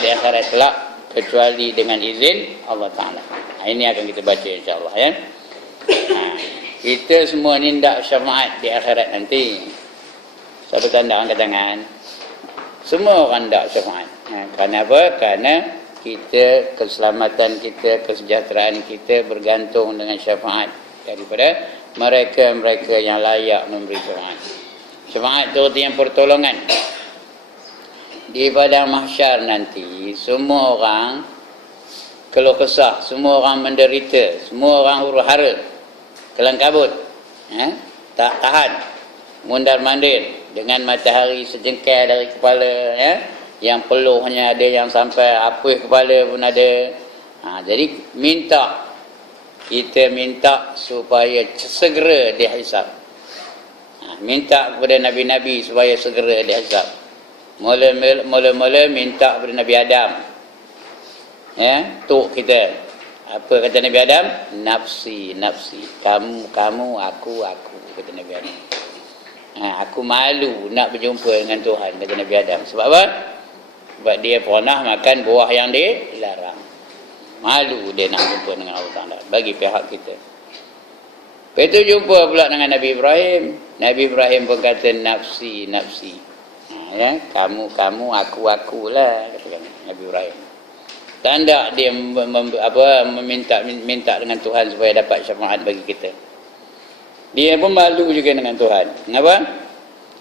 di akhirat kelak kecuali dengan izin Allah Ta'ala. Ini akan kita baca insya-Allah ya. Kita semua ni ndak syafaat di akhirat nanti. Siapa tanda angkat tangan? Semua orang ndak syafaat. Kerana apa? Kerana kita, keselamatan kita, kesejahteraan kita bergantung dengan syafaat daripada mereka-mereka yang layak memberi syafaat. Syafaat itu artinya pertolongan. Di padang mahsyar nanti, semua orang keluh kesah, semua orang menderita, semua orang huru-hara, kelang kabut, tak tahan, mundar-mandir dengan matahari sejengkal dari kepala, yang peluhnya ada yang sampai apuih kepala pun ada. Jadi kita minta supaya segera dihisab. Minta kepada Nabi-Nabi supaya segera dihisab. Mula-mula minta kepada Nabi Adam. Tok kita. Apa kata Nabi Adam? Nafsi, nafsi. Kamu, aku, kata Nabi Adam. Aku malu nak berjumpa dengan Tuhan, kata Nabi Adam. Sebab apa? Sebab dia pernah makan buah yang dilarang. Malu dia nak jumpa dengan Allah Ta'ala bagi pihak kita. Lepas itu jumpa pula dengan Nabi Ibrahim. Nabi Ibrahim pun kata nafsi, nafsi. Kamu, aku lah, kata Nabi Ibrahim. Tanda dia minta dengan Tuhan supaya dapat syafaat bagi kita. Dia pun malu juga dengan Tuhan. Kenapa?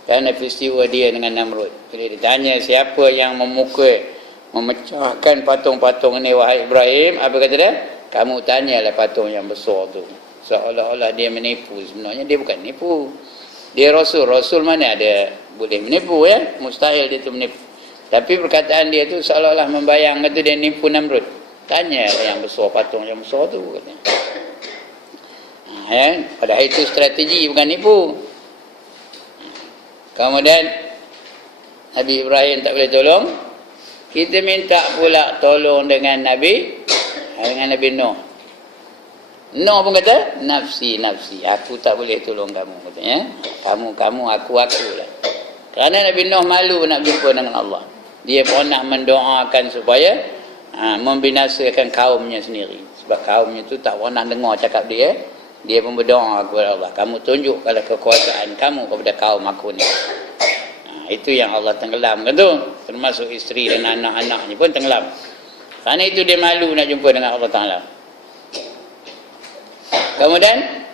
Kerana peristiwa dia dengan Namrud. Bila ditanya siapa yang memecahkan patung-patung ini, wahai Ibrahim, apa kata dia? Kamu tanyalah patung yang besar tu. Seolah-olah dia menipu. Sebenarnya dia bukan menipu. Dia Rasul. Rasul mana ada boleh menipu ya? Mustahil dia tu menipu. Tapi perkataan dia tu seolah-olah membayang kata dia nipu Namrud. Tanyalah yang besar, patung yang besar tu, katanya. Padahal itu strategi, bukan nipu. Kemudian Nabi Ibrahim tak boleh tolong. Kita minta pula tolong dengan Nabi Nuh. Nuh pun kata nafsi, nafsi. Aku tak boleh tolong kamu, katanya. Kamu, aku lah. Kerana Nabi Nuh malu nak jumpa dengan Allah. Dia pernah mendoakan supaya membinasakan kaumnya sendiri. Sebab kaumnya tu tak pernah dengar cakap dia. Dia pun berdoa kepada Allah, kamu tunjukkanlah kekuasaan kamu kepada kaum aku ni. Itu yang Allah tenggelam kan tu. Termasuk isteri dan anak-anaknya pun tenggelam. Kerana itu dia malu nak jumpa dengan Allah Ta'ala. Kemudian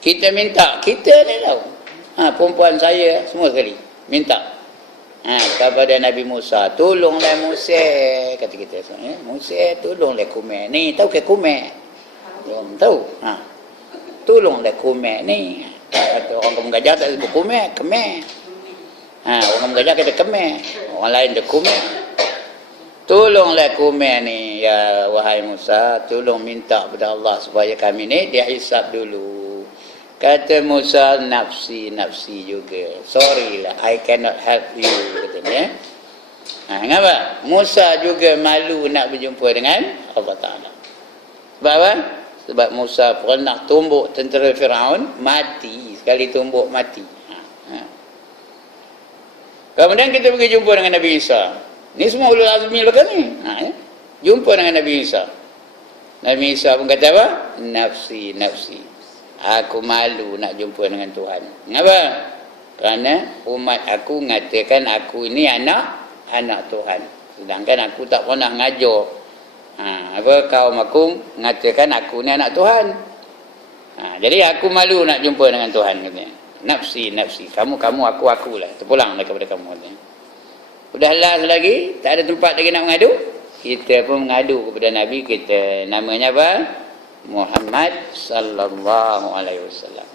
kita minta, kita ni tahu. Perempuan saya semua sekali minta kepada Nabi Musa, tolonglah Musa, kata kita. Musa tolonglah Kumer ni, tahu ke Kumer? Belum tahu. Tolonglah Kumer ni. Kata orang kampung Gajah tak sebut Kumer, Kemer. Orang kampung Gajah kata Kemer, orang lain dia Kumer. Tolonglah Kumer ni ya wahai Musa, tolong minta kepada Allah supaya kami ni dihisab dulu. Kata Musa, nafsi, nafsi juga. Sorry lah, I cannot help you, katanya. Kenapa? Musa juga malu nak berjumpa dengan Allah Ta'ala. Sebab apa? Sebab Musa pernah tumbuk tentera Firaun, mati. Sekali tumbuk, mati. Kemudian kita pergi jumpa dengan Nabi Isa. Ni semua ulul azmi lepas ni. Jumpa dengan Nabi Isa. Nabi Isa pun kata apa? Nafsi, nafsi. Aku malu nak jumpa dengan Tuhan. Kenapa? Kerana umat aku mengatakan aku ini anak Tuhan. Sedangkan aku tak pernah ngajar. Kaum aku mengatakan aku ni anak Tuhan. Jadi aku malu nak jumpa dengan Tuhan, katanya. Nafsi, nafsi. Kamu, aku lah. Terpulanglah kepada kamu, katanya. Sudah last lagi, tak ada tempat lagi nak mengadu. Kita pun mengadu kepada Nabi kita. Namanya apa? Muhammad sallallahu alaihi wasallam.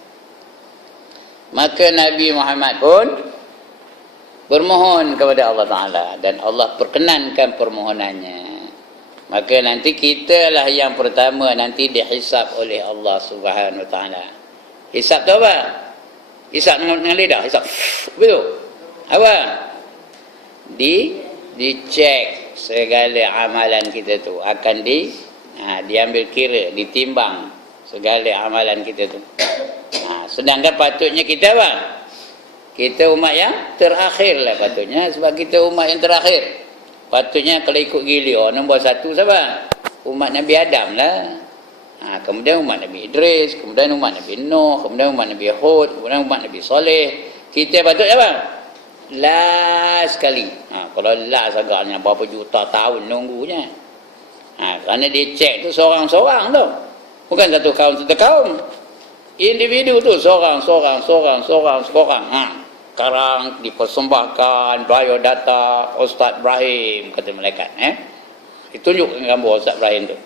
Maka Nabi Muhammad pun bermohon kepada Allah Ta'ala. Dan Allah perkenankan permohonannya. Maka nanti kita lah yang pertama nanti dihisab oleh Allah Subhanahu Wa Ta'ala. Hisab tu apa? Hisab dengan lidah. Hisab. Betul? Apa? Dicek segala amalan kita tu. Akan diambil kira, ditimbang segala amalan kita tu. Sedangkan patutnya kita apa? Kita umat yang terakhir lah patutnya. Sebab kita umat yang terakhir. Patutnya kalau ikut giliran nombor satu siapa? Umat Nabi Adam lah. Kemudian umat Nabi Idris, kemudian umat Nabi Nuh, kemudian umat Nabi Hud, kemudian umat Nabi Soleh. Kita patut apa? Last sekali. Kalau last agaknya berapa juta tahun nunggunya. Kerana dia cek tu seorang-seorang tu. Bukan satu kaum satu kaum. Individu tu seorang. Sekarang dipersembahkan biodata Ustaz Ibrahim, kata malaikat. Ditunjuk gambar Ustaz Ibrahim tu.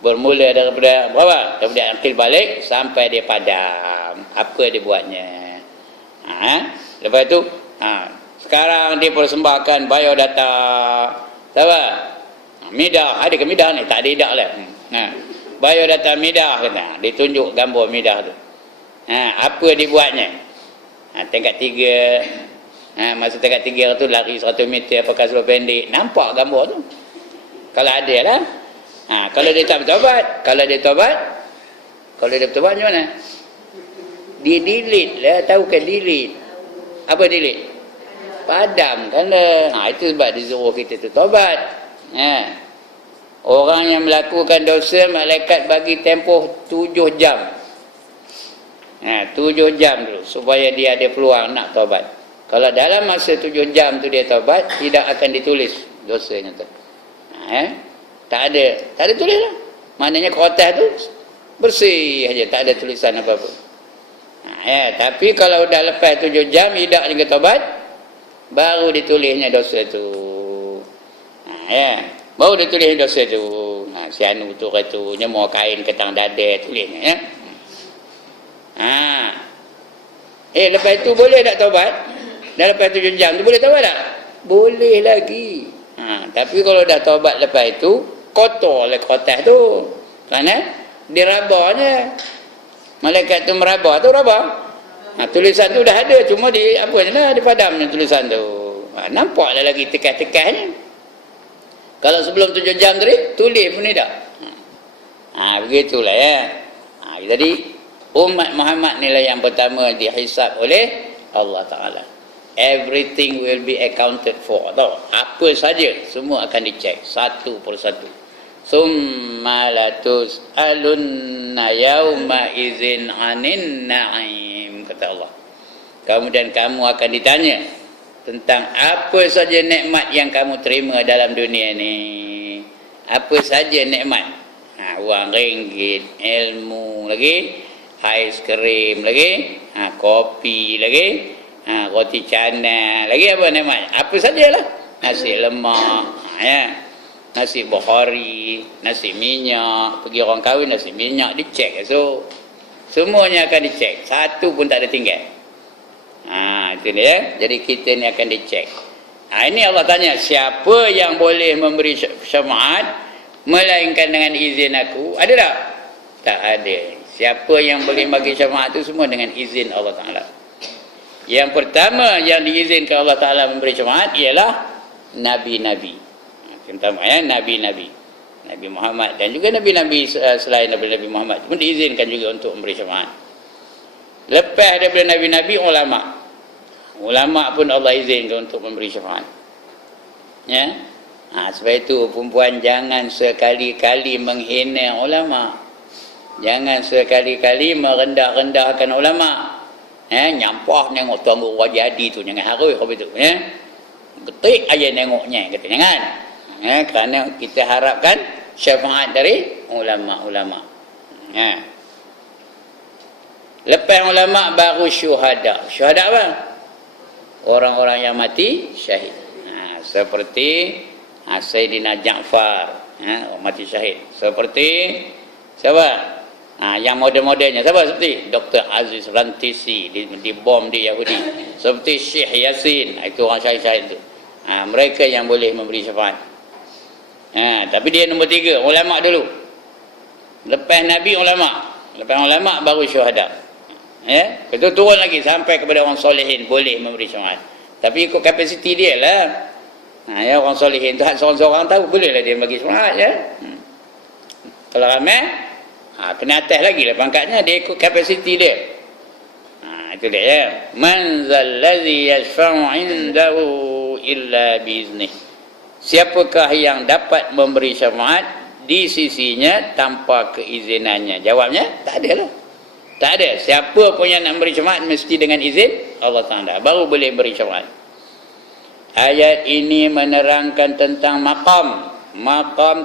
Bermula daripada berapa? Daripada akil balik sampai dia padam. Apa dia buatnya? Lepas tu, sekarang dia persembahkan biodata. Tahu tak? Midah. Ada ke midah ni? Tak ada idak lah. Biodata midah kata. Ditunjuk gambar midah tu. Apa dia buatnya? Tingkat 3. Masa tingkat 3 tu lari 100 meter pakai seluar pendek. Nampak gambar tu? Kalau ada lah. Kalau dia tak bertobat, kalau dia bertobat macam mana? Dia delete lah, tahu kan delete? Apa delete? Padam kan lah. Itu sebab dia suruh kita tu tobat. Orang yang melakukan dosa, malaikat bagi tempoh 7 jam. 7 jam dulu supaya dia ada peluang nak tobat. Kalau dalam masa 7 jam tu dia tobat, tidak akan ditulis dosanya tu. Tak ada tulis lah. Maknanya kertas tu bersih aja, tak ada tulisan apa-apa. Tapi kalau dah lepas 7 jam tidak juga tobat, baru ditulisnya dosa tu. Baru ditulis dosa tu. Si anu tu kata nyemur kain ketang dada tulisnya. Lepas tu boleh tak tobat? Dah lepas 7 jam tu boleh tobat tak? Boleh lagi. Tapi kalau dah tobat lepas itu, kotor oleh kertas tu. Kerana dirabanya. Malaikat tu meraba tu raba. Tulisan tu dah ada, cuma di apa je lah, dipadam tulisan tu. Nampaklah lagi tekas-tekasnya. Kalau sebelum 7 jam tadi, tulis pun tidak. Begitulah ya. Jadi umat Muhammad ni lah yang pertama dihisab oleh Allah Ta'ala. Everything will be accounted for. Tahu? Apa saja semua akan dicek satu persatu. Summa latus'alunna yauma idzin 'anin na'im, kata Allah. Kemudian kamu akan ditanya tentang apa saja nikmat yang kamu terima dalam dunia ni. Apa saja nikmat? Wang ringgit, ilmu lagi, aiskrim lagi, kopi lagi, roti canai lagi, apa nikmat? Apa sajalah. Nasi lemak, nasi bukhari, nasi minyak. Pergi orang kahwin nasi minyak dicek esok. Semuanya akan dicek, satu pun tak ada tinggal. Itu dia. Jadi kita ni akan dicek. Ini Allah tanya, siapa yang boleh memberi syafaat melainkan dengan izin aku? Ada tak? Tak ada. Siapa yang boleh bagi syafaat itu semua dengan izin Allah Ta'ala. Yang pertama yang diizinkan Allah Ta'ala memberi syafaat ialah Nabi-Nabi. Pertama Nabi-Nabi. Nabi Muhammad dan juga Nabi-Nabi selain Nabi Muhammad pun diizinkan juga untuk memberi syafaat. Lepas daripada Nabi-Nabi, ulama pun Allah izinkan untuk memberi syafaat. Sebab itu perempuan jangan sekali-kali menghina ulama. Jangan sekali-kali merendah-rendahkan ulama. Nyampah nengok tuan guru jadi tu, jangan harus apa tu. Ketik aja nengoknya, kata jangan. Kerana kita harapkan syafaat dari ulama-ulama. Lepas ulama baru syuhada. Syuhada apa? Orang-orang yang mati syahid. Seperti Sayyidina Ja'far, mati syahid. Seperti siapa? Yang model-modelnya siapa? Seperti Dr. Aziz Rantisi di bom di Yahudi. Seperti Syekh Yasin, itu orang syahid-syahid itu. Mereka yang boleh memberi syafaat. Tapi dia nombor 3, ulama dulu. Lepas Nabi ulama. Lepas ulama baru syuhada. Itu turun lagi sampai kepada orang solehin boleh memberi syafaat. Tapi ikut kapasiti dia lah. Orang solehin tu seorang-seorang tahu bolehlah dia bagi syafaat ya. Kalau ramai, kena atas lagi lah pangkatnya, dia ikut kapasiti dia. Itu dia ya. Man zallazi yashfa'u indahu illa biiznih. siapakah yang dapat memberi syafaat di sisinya tanpa keizinannya? Jawabnya, tak ada lah. Tak ada. Siapa pun yang nak beri syafaat mesti dengan izin Allah Ta'ala, baru boleh beri syafaat. Ayat ini menerangkan tentang maqam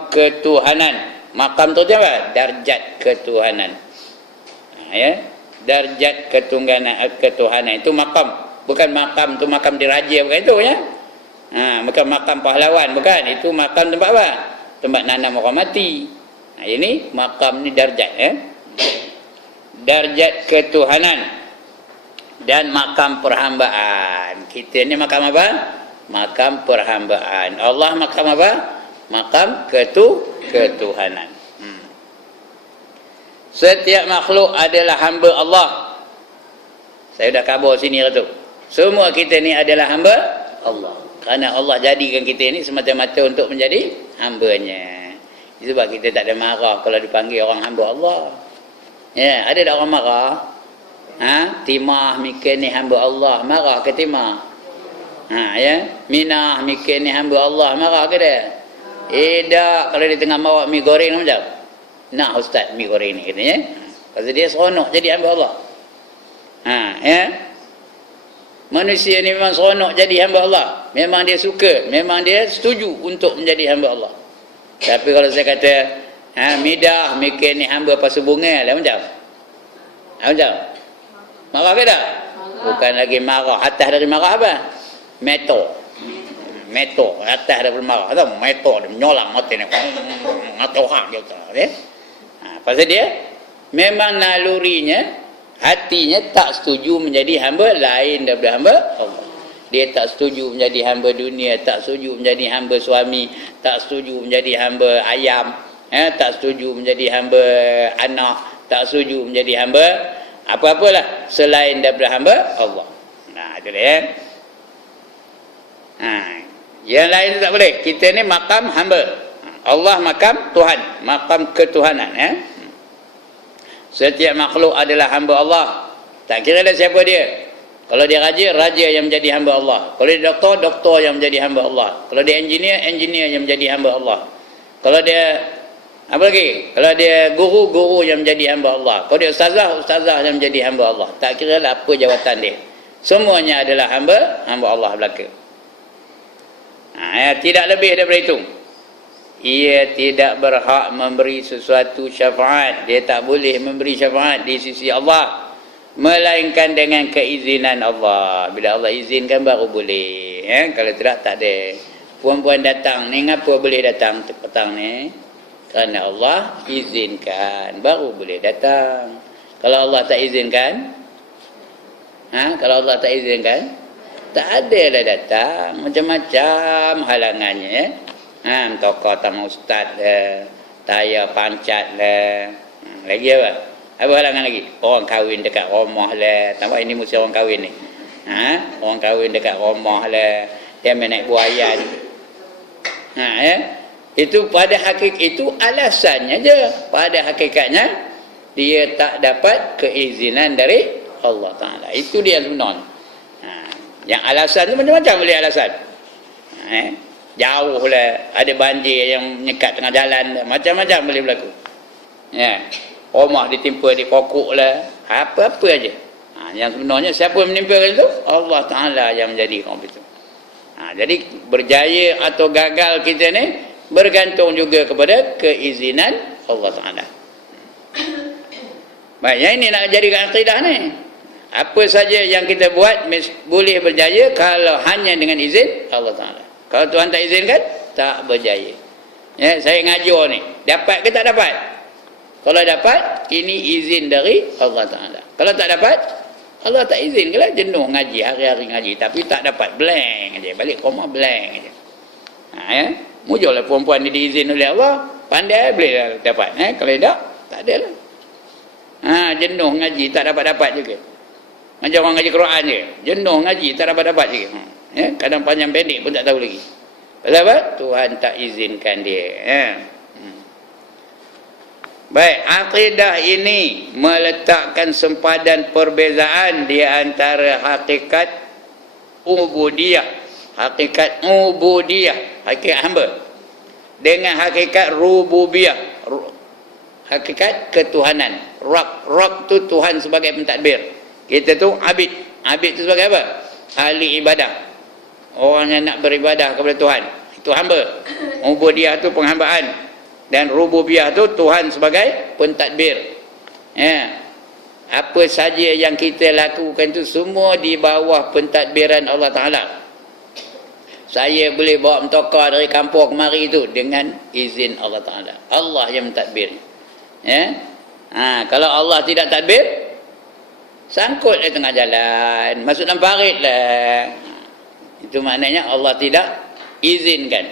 ketuhanan. Maqam tu apa? Darjat ketuhanan. Ya, darjat ketuhanan itu maqam. Bukan maqam tu maqam diraja, bukan itu ya. Bukan maqam pahlawan, bukan. Itu maqam tempat apa? Tempat nanam orang mati. Ini maqam ni darjat ya. Darjat ketuhanan dan makam perhambaan. Kita ni makam apa? Makam perhambaan. Allah makam apa? Makam ketuhanan. Setiap makhluk adalah hamba Allah. Saya dah khabar sini tu. Semua kita ni adalah hamba Allah. Kerana Allah jadikan kita ni semata-mata untuk menjadi hambanya. Sebab kita tak ada marah kalau dipanggil orang hamba Allah. Ya, ada tak orang marah? Timah mikir ni hamba Allah, marah ke Timah? Ya, Minah mikir ni hamba Allah, marah ke dia? Tak, kalau dia tengah bawa mi goreng macam, nak ustaz mi goreng ni katanya. Pasal dia seronok jadi hamba Allah. Ya. Manusia ni memang seronok jadi hamba Allah. Memang dia suka, memang dia setuju untuk menjadi hamba Allah. Tapi kalau saya kata Midah mikir ni hamba pasal bunga lah macam. Macam? Marah ke tak? Bukan lagi marah. Atas dari marah apa? Meto, atas daripada marah. Tahu? Meto dia menyolang mati ni. Mati orang dia. Pasal dia memang nalurinya, hatinya tak setuju menjadi hamba lain daripada hamba Allah. Dia tak setuju menjadi hamba dunia, tak setuju menjadi hamba suami, tak setuju menjadi hamba ayam, tak setuju menjadi hamba anak, tak setuju menjadi hamba apa-apalah selain daripada hamba Allah. Itu dia. Yang lain tak boleh. Kita ni makam hamba. Allah makam Tuhan, makam ketuhanan. Setiap makhluk adalah hamba Allah. Tak kira lah siapa dia. Kalau dia raja, raja yang menjadi hamba Allah. Kalau dia doktor, doktor yang menjadi hamba Allah. Kalau dia engineer, engineer yang menjadi hamba Allah. Kalau dia apa lagi? Kalau dia guru, guru yang menjadi hamba Allah. Kalau dia ustazah, ustazah yang menjadi hamba Allah. Tak kira lah apa jawatan dia. Semuanya adalah hamba Allah belaka. Tidak lebih daripada itu. Ia tidak berhak memberi sesuatu syafaat. Dia tak boleh memberi syafaat di sisi Allah, melainkan dengan keizinan Allah. Bila Allah izinkan baru boleh. Kalau tidak, tak ada. Puan-puan datang ni, ngapa boleh datang petang ni? Kerana Allah izinkan, baru boleh datang. Kalau Allah tak izinkan, kalau Allah tak izinkan, tak adalah datang. Macam-macam halangannya. Tokoh tamu ustaz lah, tayar pancat lah. Lagi apa? Apa halangan lagi? Orang kahwin dekat rumah lah. Nampak ini mesti orang kahwin ni. Orang kahwin dekat rumah lah. Dia naik buayan. Itu pada hakikat itu alasannya je. Pada hakikatnya dia tak dapat keizinan dari Allah Ta'ala. Itu dia sebenarnya. Yang alasan tu macam-macam boleh alasan. Jauh lah, ada banjir yang menyekat tengah jalan, macam-macam boleh berlaku. Rumah ditimpa di pokok lah, apa-apa aja. Yang sebenarnya siapa yang menimpakan itu? Allah Ta'ala yang menjadikan itu. Jadi berjaya atau gagal kita ni bergantung juga kepada keizinan Allah Ta'ala. Baik, yang ini nak jadikan akidah ni. Apa saja yang kita buat boleh berjaya kalau hanya dengan izin Allah Ta'ala. Kalau Tuhan tak izinkan, tak berjaya. Saya ngajar ni, dapat ke tak dapat? Kalau dapat, ini izin dari Allah Ta'ala. Kalau tak dapat, Allah tak izin ke lah, jenuh ngaji, hari-hari ngaji, tapi tak dapat, blank aja, balik rumah blank aja. Mujurlah perempuan ni diizin oleh Allah, pandai boleh lah dapat. Kalau tak ada lah. Jenuh ngaji, tak dapat-dapat juga. Macam orang ngaji Quran je, jenuh ngaji, tak dapat-dapat juga. Kadang panjang pendek pun tak tahu lagi. Pasal apa? Tuhan tak izinkan dia. Baik, akidah ini meletakkan sempadan perbezaan di antara hakikat ubudiyah. Hakikat ubudiyah. hakikat hamba, dengan hakikat rububiyah, hakikat ketuhanan. Rabb tu Tuhan sebagai pentadbir, kita tu abid. Abid tu sebagai apa? Ahli ibadah, orang yang nak beribadah kepada Tuhan, itu hamba. Ubudiyah tu penghambaan, dan rububiyah tu Tuhan sebagai pentadbir. Apa saja yang kita lakukan tu semua di bawah pentadbiran Allah Ta'ala. Saya boleh bawa mentokar dari kampung kemari tu dengan izin Allah Ta'ala. Allah yang mentadbir. Kalau Allah tidak tadbir, sangkut di tengah jalan, masuk dalam parit lah. Itu maknanya Allah tidak izinkan.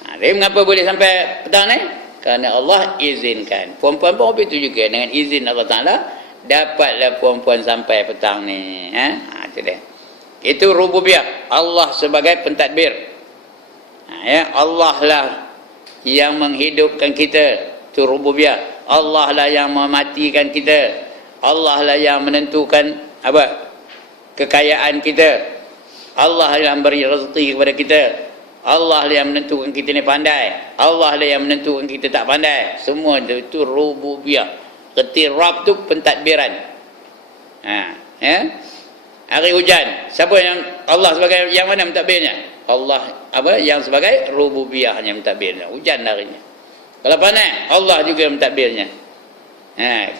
Tapi mengapa boleh sampai petang ni? Kerana Allah izinkan. Puan-puan pun itu juga, dengan izin Allah Ta'ala dapatlah puan-puan sampai petang ni. Itu dia. Itu rububiyah, Allah sebagai pentadbir. Allah lah yang menghidupkan kita, itu rububiyah. Allah lah yang mematikan kita. Allah lah yang menentukan apa? Kekayaan kita. Allah yang beri rezeki kepada kita. Allah lah yang menentukan kita ni pandai. Allah lah yang menentukan kita tak pandai. Semua itu rububiyah. Kerti Rabb tu pentadbiran. Hari hujan, siapa yang Allah sebagai yang mana mentadbirnya? Allah apa? Yang sebagai rububiyahnya mentadbirnya. Hujan harinya. Kalau panas, Allah juga mentadbirnya.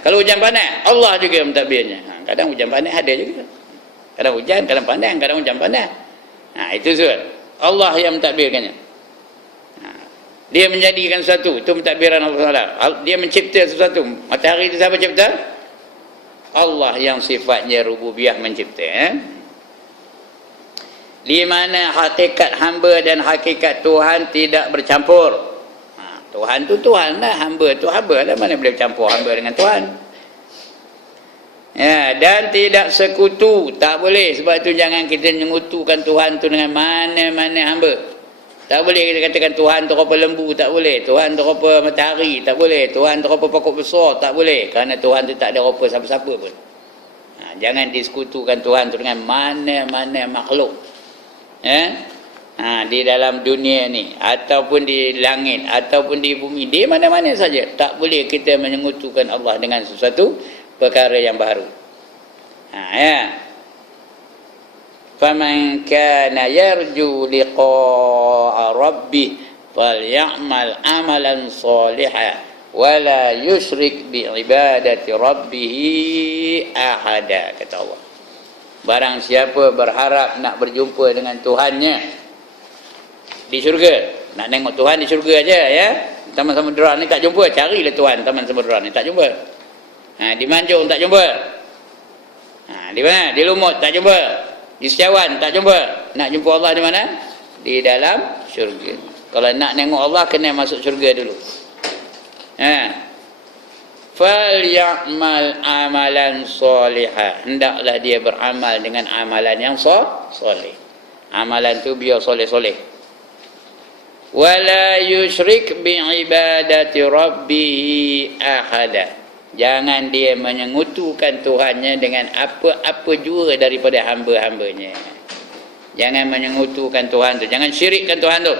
Kalau hujan panas, Allah juga mentadbirnya. Kadang hujan panas ada juga. Kadang hujan, kadang panas, kadang hujan panas. Itu sebab Allah yang mentadbirkannya. Dia menjadikan sesuatu, itu mentadbiran Allah Taala. Dia mencipta sesuatu. Matahari itu siapa cipta? Allah yang sifatnya rububiyah mencipta. Di mana hakikat hamba dan hakikat Tuhan tidak bercampur. Tuhan tu Tuhan lah, hamba tu hamba lah, mana boleh bercampur hamba dengan Tuhan. Dan tidak sekutu, tak boleh. Sebab tu jangan kita mengutukan Tuhan tu dengan mana-mana hamba. Tak boleh kita katakan Tuhan tu rupa lembu, tak boleh. Tuhan tu rupa matahari, tak boleh. Tuhan tu rupa pokok besar, tak boleh. Kerana Tuhan tu tak ada rupa siapa-siapa pun. Jangan disekutukan Tuhan tu dengan mana-mana makhluk. Di dalam dunia ni, ataupun di langit, ataupun di bumi, di mana-mana saja. Tak boleh kita menyekutukan Allah dengan sesuatu perkara yang baru. Faman kana yarju liqa'a rabbih falyamal amalan salihan wala yusyrik bi ibadati rabbih ahada, kata Allah. Barang siapa berharap nak berjumpa dengan Tuhannya di syurga, nak tengok Tuhan di syurga aja, ya. Taman Samudra ni tak jumpa, carilah Tuhan Taman Samudra ni, tak jumpa. Di Manjung tak jumpa. Di mana? Di Lumut tak jumpa. Di Setiawan tak jumpa. Nak jumpa Allah di mana? Di dalam syurga. Kalau nak tengok Allah, kena masuk syurga dulu. Falyamal amalan solihah, hendaklah dia beramal dengan amalan yang soleh. Amalan tu biar soleh-soleh. Wala yusyrik bi ibadati rabbih ahada, jangan dia menyengutukan Tuhannya dengan apa-apa jua daripada hamba-hambanya. Jangan menyengutukan Tuhan tu, jangan syirikkan Tuhan tu.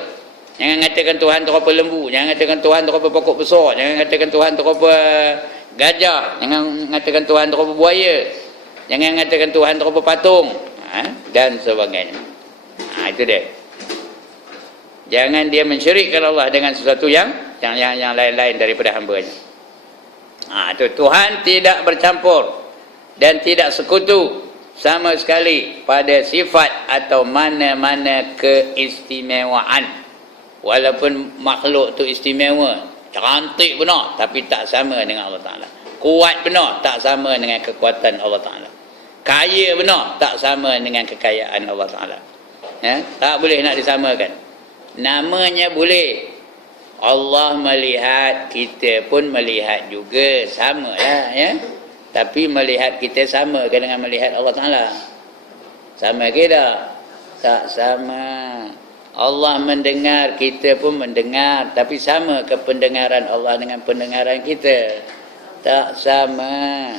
Jangan katakan Tuhan tu rupa lembu, jangan katakan Tuhan tu rupa pokok besar, jangan katakan Tuhan tu rupa gajah, jangan katakan Tuhan tu rupa buaya, jangan katakan Tuhan tu rupa patung, dan sebagainya. Itu dia. Jangan dia mensyirikkan Allah dengan sesuatu yang lain-lain daripada hamba-Nya. Itu Tuhan tidak bercampur dan tidak sekutu sama sekali pada sifat atau mana-mana keistimewaan. Walaupun makhluk tu istimewa, cantik benar, tapi tak sama dengan Allah Ta'ala. Kuat benar, tak sama dengan kekuatan Allah Ta'ala. Kaya benar, tak sama dengan kekayaan Allah Ta'ala. Tak boleh nak disamakan. Namanya boleh. Allah melihat, kita pun melihat juga, sama lah, ya. Tapi melihat kita sama ke dengan melihat Allah Ta'ala? Sama ke tak? Tak sama. Allah mendengar, kita pun mendengar, tapi sama ke pendengaran Allah dengan pendengaran kita? Tak sama.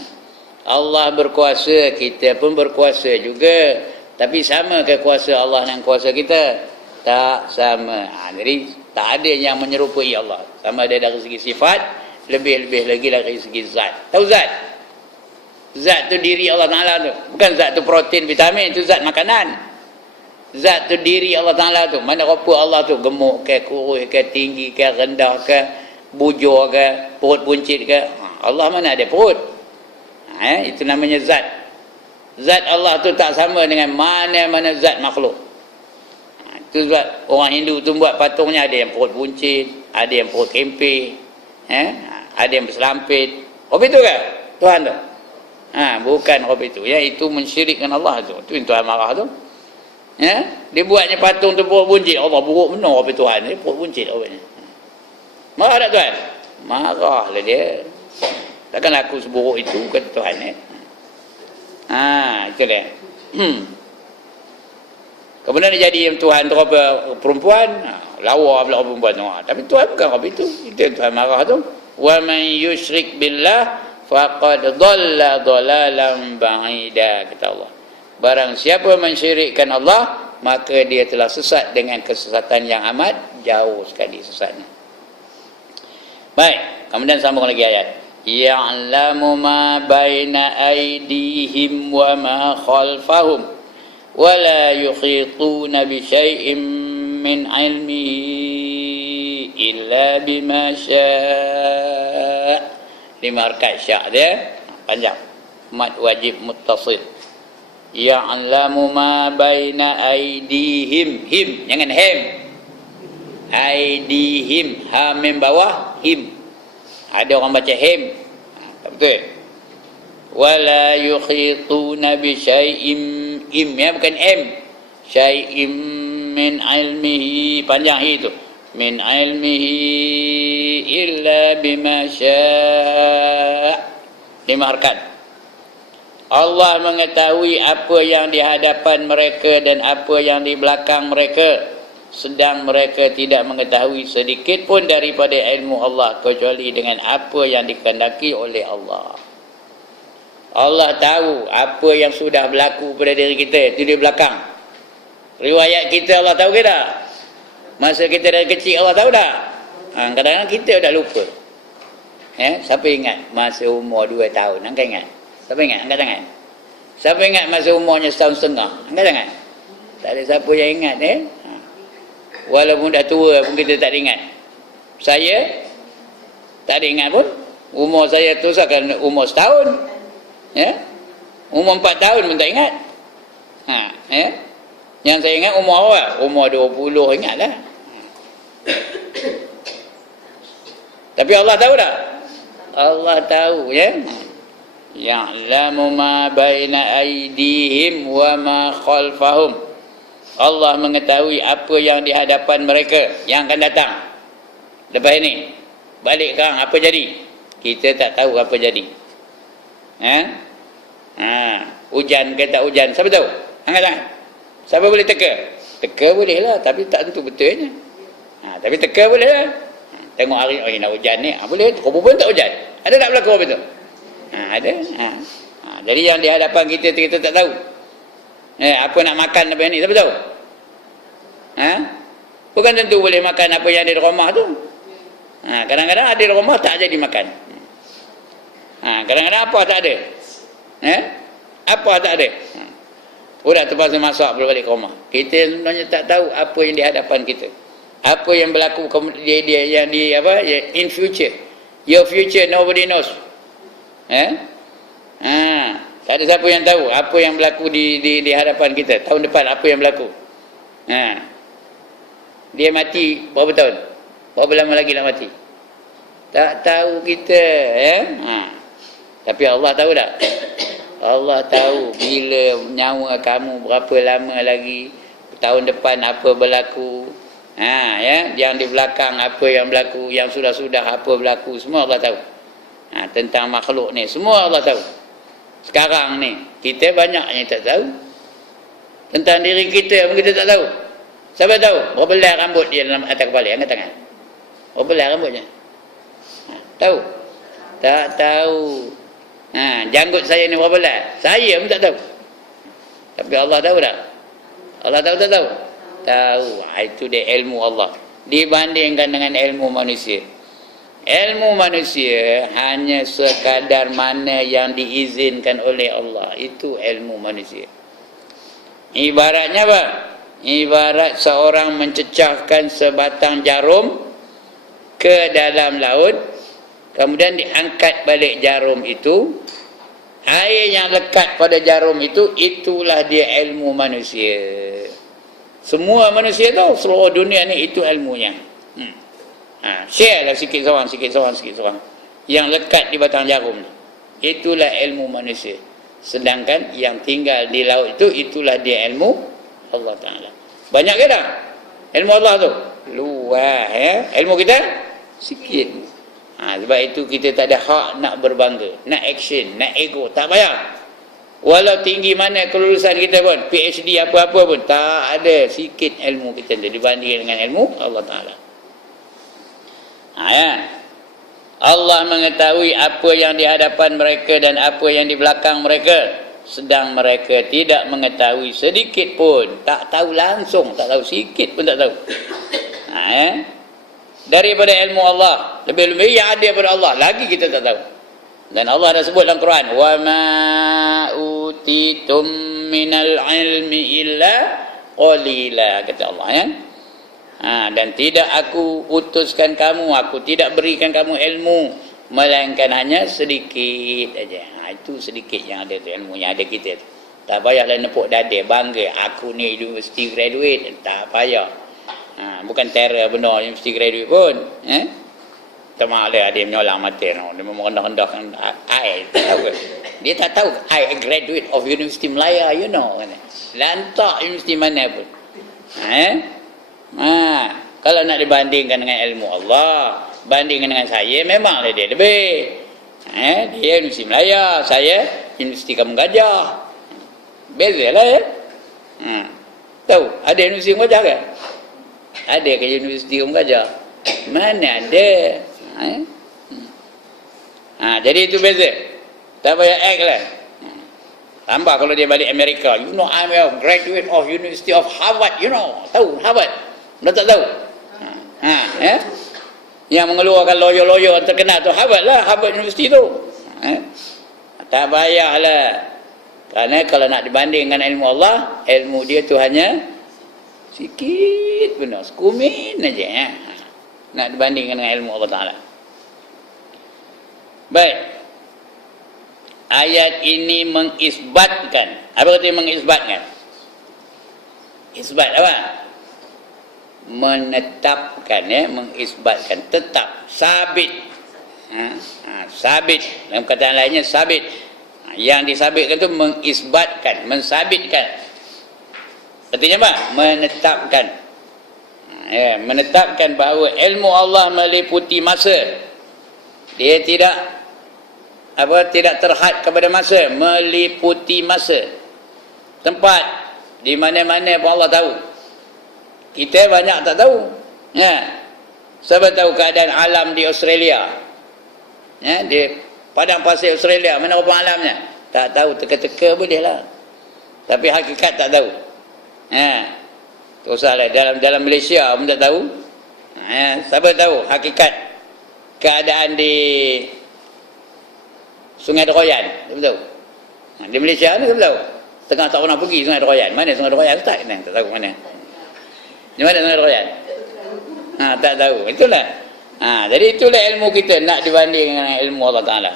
Allah berkuasa, kita pun berkuasa juga, tapi sama ke kuasa Allah dengan kuasa kita? tak sama. Jadi tak ada yang menyerupai Allah. Sama ada dari segi sifat, lebih-lebih lagi dari segi zat. Tahu zat? Zat tu diri Allah Ta'ala tu. Bukan zat tu protein, vitamin, tu zat makanan. Zat tu diri Allah Ta'ala tu. Mana rupa Allah tu, gemuk ke, kurus ke, tinggi ke, rendah ke, bujur ke, perut buncit ke. Allah mana ada perut? Itu namanya zat. Zat Allah tu tak sama dengan mana-mana zat makhluk. Itu sebab orang Hindu tu buat patungnya, ada yang perut buncit, ada yang perut kempe, ada yang berselampit. Hobi tu ke Tuhan tu? Bukan hobi tu. Itu mensyirikkan Allah tu. Tu yang Tuhan marah tu. Dia buatnya patung tu perut buncit. Allah buruk benar hobi Tuhan. Dia perut buncit hobinya. Marah tak Tuhan? Marah lah dia. Takkan aku seburuk itu kata Tuhan. Itu dia. Kemudian dia jadi yang Tuhan tu apa perempuan, lawa pula perempuan tu. Tapi Tuhan bukan apa itu. Itu yang Tuhan marah tu. Wa man yusyrik billah faqad dhalla dhalalan ba'ida, kata Allah. Barang siapa mensyirikkan Allah, maka dia telah sesat dengan kesesatan yang amat jauh sekali sesatnya. Baik, kemudian sambung lagi ayat. Ya'lamu ma baina aydihim wa ma khalfahum ولا يحيطون بشيء من علمه إلا بما شاء. 5 harkat syak dia panjang, mad wajib muttasil. Ya'lamu ma baina aydihim, him jangan hem, aydihim, ha mim bawah him. Ada orang baca hem, tak betul. Wala yukhituna bi syai'in, im ya bukan m, syai'im min ilmihi, panjang itu, min ilmihi illa bima syaa. 5 harkat. Allah mengetahui apa yang di hadapan mereka dan apa yang di belakang mereka, sedang mereka tidak mengetahui sedikit pun daripada ilmu Allah kecuali dengan apa yang dikehendaki oleh Allah. Allah tahu apa yang sudah berlaku pada diri kita, itu di belakang. Riwayat kita Allah tahu ke tak? Masa kita dari kecil Allah tahu tak? Kadang-kadang kita dah lupa. Siapa ingat masa umur 2 tahun? Angkat ingat? Siapa ingat? Angkat tangan. Siapa ingat masa umurnya 1 tahun setengah? Angkat tangan. Tak ada siapa yang ingat. Walaupun dah tua pun kita tak ada ingat. Saya tak ada ingat pun. Umur saya tu seakan umur 1 tahun. Umur 4 tahun pun tak ingat. Yang saya ingat umur apa? Umur 20 ingatlah. Tapi Allah tahu tak? Allah tahu ya. Ya'lamu ma baina aydihim wa ma khalfahum. Allah mengetahui apa yang di hadapan mereka yang akan datang. Lepas ini balik sekarang apa jadi? Kita tak tahu apa jadi. Hujan ke tak hujan, siapa tahu? Angkat tangan. Siapa boleh teka? Teka boleh lah, tapi tak tentu betulnya. Tapi teka boleh lah. Tengok hari nak hujan ni, boleh. Rupa pun tak hujan. Ada tak berlaku apa tu? Ada. Jadi yang di hadapan kita tak tahu. Apa nak makan lepas ni, siapa tahu? Bukan tentu boleh makan apa yang ada di rumah tu. Kadang-kadang ada di rumah tak jadi makan. Kadang-kadang apa tak ada. Apa tak ada. Udah terpaksa masak balik ke rumah. Kita sebenarnya tak tahu apa yang di hadapan kita. Apa yang berlaku dia yang di apa in future. Your future nobody knows. Tak ada siapa yang tahu apa yang berlaku di hadapan kita. Tahun depan apa yang berlaku. Dia mati berapa tahun? Berapa lama lagi nak mati? Tak tahu kita, Tapi Allah tahu tak? Allah tahu bila nyawa kamu berapa lama lagi, tahun depan apa berlaku. Yang di belakang apa yang berlaku, yang sudah-sudah apa berlaku, semua Allah tahu. Tentang makhluk ni semua Allah tahu. Sekarang ni kita banyak yang tak tahu. Tentang diri kita pun kita tak tahu. Siapa tahu berapa helai rambut dia dalam atas kepala? Angkat tangan. Berapa helai rambutnya? Tahu? Tak tahu. Janggut saya ni berapa helai? Saya pun tak tahu. Tapi Allah tahu tak? Allah tahu tak tahu? tahu. Itu dia ilmu Allah dibandingkan dengan ilmu manusia. Ilmu manusia hanya sekadar mana yang diizinkan oleh Allah. Itu ilmu manusia. Ibaratnya apa? Ibarat seorang mencecahkan sebatang jarum ke dalam laut, kemudian diangkat balik jarum itu. Air yang lekat pada jarum itu, itulah dia ilmu manusia. Semua manusia tahu, seluruh dunia ni itu ilmunya. Share lah sikit seorang. Yang lekat di batang jarum tu. Itulah ilmu manusia. Sedangkan yang tinggal di laut itu, itulah dia ilmu Allah Ta'ala. Banyak ke tak? Ilmu Allah tu? Luas ya. Ilmu kita? Sikit. Sebab itu kita tak ada hak nak berbangga, nak action, nak ego. Tak payah. Walau tinggi mana kelulusan kita pun, PhD apa-apa pun, tak ada. Sikit ilmu kita dibandingkan dengan ilmu Allah Ta'ala. Ya. Allah mengetahui apa yang di hadapan mereka dan apa yang di belakang mereka, sedang mereka tidak mengetahui sedikit pun. Tak tahu langsung, tak tahu sikit pun tak tahu. Ya. Daripada ilmu Allah, lebih-lebih yang ada pada Allah lagi kita tak tahu. Dan Allah dah sebut dalam Quran, wa ma utitum minal ilmi illa qalila, kata Allah ya. Dan tidak aku putuskan kamu, aku tidak berikan kamu ilmu, melainkan hanya sedikit aja. Itu sedikit yang ada tu, ilmu yang ada kita tu. Tak payahlah nepuk dada bangga, aku ni university graduate, tak payah. Bukan terror benar university graduate pun. Tak mahu ada yang menyolang mata no. Dia memang rendah-rendahkan I. Dia tak tahu I graduate of University Melaya, you know. Lantak universiti mana pun. Kalau nak dibandingkan dengan ilmu Allah, bandingkan dengan saya, memanglah dia lebih. Dia Universiti Melaya, saya Universiti Kampung Gajah. Bezalah ya. Tahu ada Universiti Kampung Gajah ke? Ada ke Universiti Kampung Gajah? Mana ada. Jadi itu beza. Tak payah act lah. Tambah kalau dia balik Amerika, you know I'm a graduate of University of Harvard, you know. Tahu Harvard? Dah tak tahu? Yang mengeluarkan lawyer-lawyer terkenal tu Harvard lah, Harvard University tu. Tak payahlah. Kerana kalau nak dibandingkan ilmu Allah, ilmu dia tu hanya sikit benar, sekumin aja ya. Nak dibandingkan dengan ilmu Allah Ta'ala. Baik. Ayat ini mengisbatkan. Apa kata mengisbatkan? Isbat apa? Menetapkan ya, mengisbatkan, tetap, sabit. Sabit. Dalam kataan lainnya sabit. Yang disabitkan itu mengisbatkan, mensabitkan. Artinya apa? Menetapkan. Menetapkan bahawa ilmu Allah meliputi masa. Dia tidak terhad kepada masa, meliputi masa. Tempat di mana-mana pun Allah tahu. Kita banyak tak tahu. Siapa tahu keadaan alam di Australia? Di padang pasir Australia, mana rupa alamnya? Tak tahu, teka-teka boleh lah. Tapi hakikat tak tahu. Tak usahlah, dalam Malaysia pun tak tahu. Siapa tahu hakikat keadaan di Sungai Derayan? Siapa tahu? Di Malaysia ni siapa tahu? Tengah tak pernah pergi Sungai Derayan. Mana Sungai Derayan? Tak tahu mana. Di mana Sungai Derayan? Tak tahu. Itulah. Jadi itulah ilmu kita nak dibanding dengan ilmu Allah Ta'ala.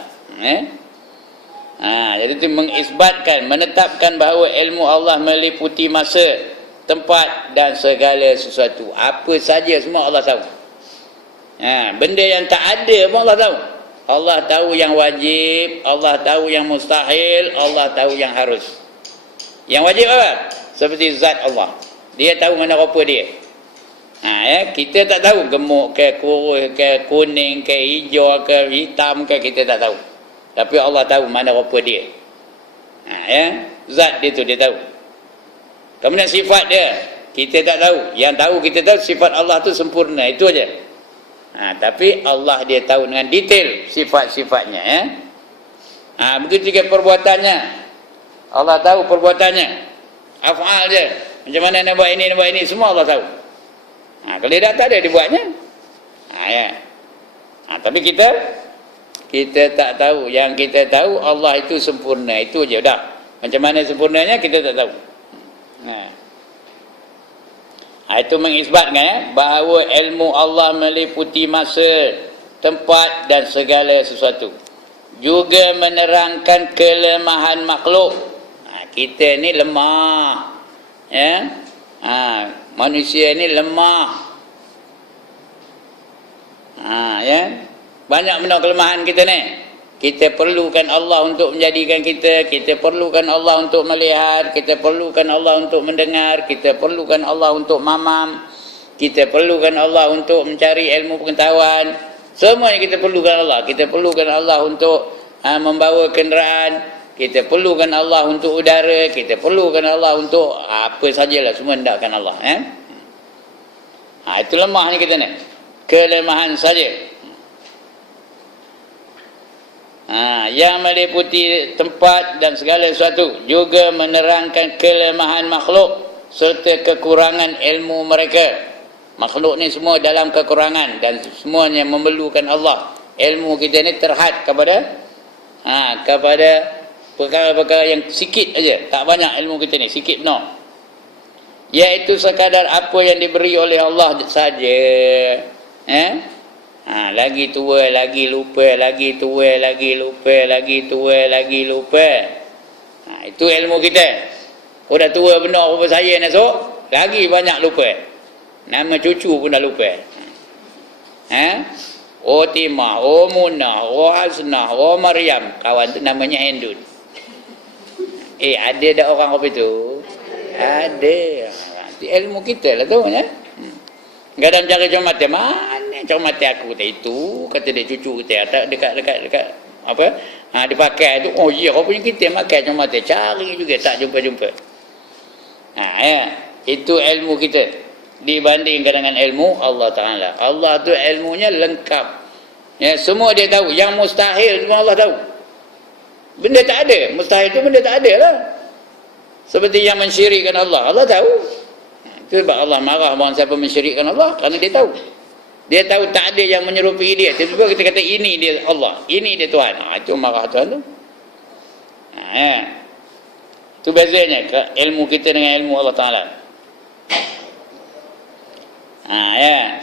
Jadi itu mengisbatkan, menetapkan bahawa ilmu Allah meliputi masa, tempat dan segala sesuatu. Apa saja semua Allah tahu. Benda yang tak ada pun Allah tahu. Allah tahu yang wajib, Allah tahu yang mustahil, Allah tahu yang harus. Yang wajib apa? Seperti zat Allah. Dia tahu mana rupa dia. Kita tak tahu gemuk ke, kurus ke, kuning ke, hijau ke, hitam ke, kita tak tahu. Tapi Allah tahu mana rupa dia. Zat dia tu dia tahu. Kemudian sifat dia kita tak tahu. Yang tahu kita tahu sifat Allah tu sempurna, itu aja. Tapi Allah dia tahu dengan detail sifat-sifatnya ya. Begitu juga perbuatannya. Allah tahu perbuatannya. Af'al dia. Macam mana nak buat ini, semua Allah tahu. Kalau dia tak ada, dia buatnya. Ya. Tapi kita tak tahu. Yang kita tahu Allah itu sempurna. Itu je dah. Macam mana sempurnanya kita tak tahu. Itu mengisbatkan bahawa ilmu Allah meliputi masa, tempat dan segala sesuatu. Juga menerangkan kelemahan makhluk. Kita ni lemah. Ya. Manusia ni lemah. Ya. Banyak benda kelemahan kita ni. Kita perlukan Allah untuk menjadikan kita perlukan Allah untuk melihat, kita perlukan Allah untuk mendengar, kita perlukan Allah untuk mamam, kita perlukan Allah untuk mencari ilmu pengetahuan. Semuanya kita perlukan Allah. Kita perlukan Allah untuk membawa kenderaan, kita perlukan Allah untuk udara, kita perlukan Allah untuk apa sajalah, semua hendakkan Allah. Itu lemahnya kita ni. Kelemahan saja. Yang meliputi tempat dan segala sesuatu, juga menerangkan kelemahan makhluk serta kekurangan ilmu mereka. Makhluk ni semua dalam kekurangan dan semuanya memerlukan Allah. Ilmu kita ni terhad kepada perkara-perkara yang sikit aja, tak banyak ilmu kita ni, sikit no. Iaitu sekadar apa yang diberi oleh Allah saja. Lagi tua, lagi lupa, lagi tua, lagi lupa, lagi tua, lagi lupa. Itu ilmu kita. Dah tua benar rupa saya nak esok, lagi banyak lupa. Nama cucu pun dah lupa. Timah, Munah, Hasnah, Maryam. Kawan tu namanya Hendun. Ada dah orang apa itu? Ada. Ilmu kita lah tu. Kadang cara comate, mana comate aku kata itu, kata dia cucu kita dekat apa? Dia pakai tu. Oh ya, apa punya kita makan comate, cari juga tak jumpa-jumpa. Itu ilmu kita dibandingkan dengan ilmu Allah Taala. Allah tu ilmunya lengkap. Ya, semua dia tahu. Yang mustahil semua Allah tahu. Benda tak ada, mustahil tu benda tak ada lah. Seperti yang mensyirikkan Allah, Allah tahu. Itu sebab Allah marah orang siapa mensyirikkan Allah, kerana dia tahu. Dia tahu tak ada yang menyerupai dia. Tiba-tiba kita kata ini dia Allah, ini dia Tuhan. Itu marah Tuhan tu. Itu bezanya ilmu kita dengan ilmu Allah Ta'ala.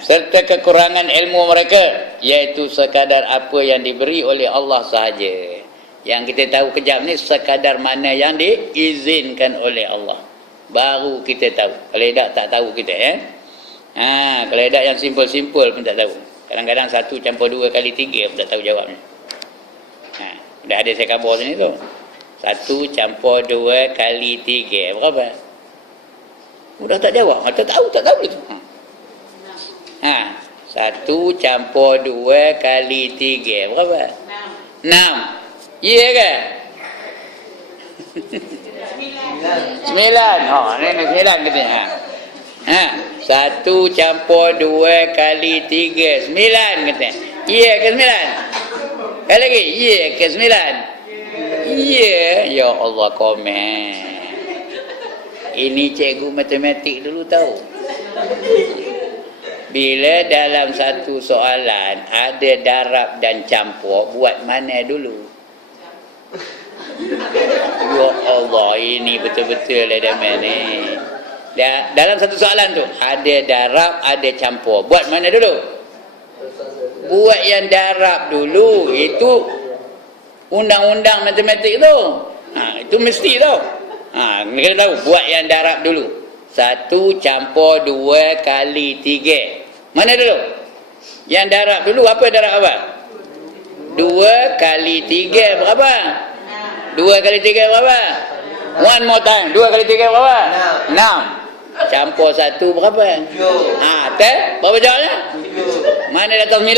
Serta kekurangan ilmu mereka, iaitu sekadar apa yang diberi oleh Allah sahaja. Yang kita tahu kejap ni sekadar mana yang diizinkan oleh Allah. Baru kita tahu. Kalau tak tahu kita. Kalau yang simple-simple pun tak tahu. Kadang-kadang 1 campur 2 kali 3 pun tak tahu jawabnya. Dah ada saya khabar sini tu. 1 campur 2 kali 3 berapa? Mudah tak jawab. Tak tahu itu. 1 campur 2 kali 3 berapa? 6. Ya ke? 9. Ini 9 katanya. 1 campur 2 kali 3 9 katanya. Ya ke 9? Sekali lagi. Ya ke 9? Ya. Ya Allah, komen. Ini cikgu matematik dulu tahu. Bila dalam satu soalan ada darab dan campur, buat mana dulu? Ya Allah, ini betul-betul ada ni. Dalam satu soalan tu ada darab, ada campur. Buat mana dulu? Buat yang darab dulu. Itu undang-undang matematik tu. Itu mesti tu. Kita tahu buat yang darab dulu. 1 campur 2 kali 3. Mana dulu? Yang darab dulu. Apa darab apa? 2 kali 3 berapa? 2 kali 3 berapa? One more time. 2 kali 3 berapa? 6. Campur 1 berapa? 7. Berapa jawabnya? Mana datang 9?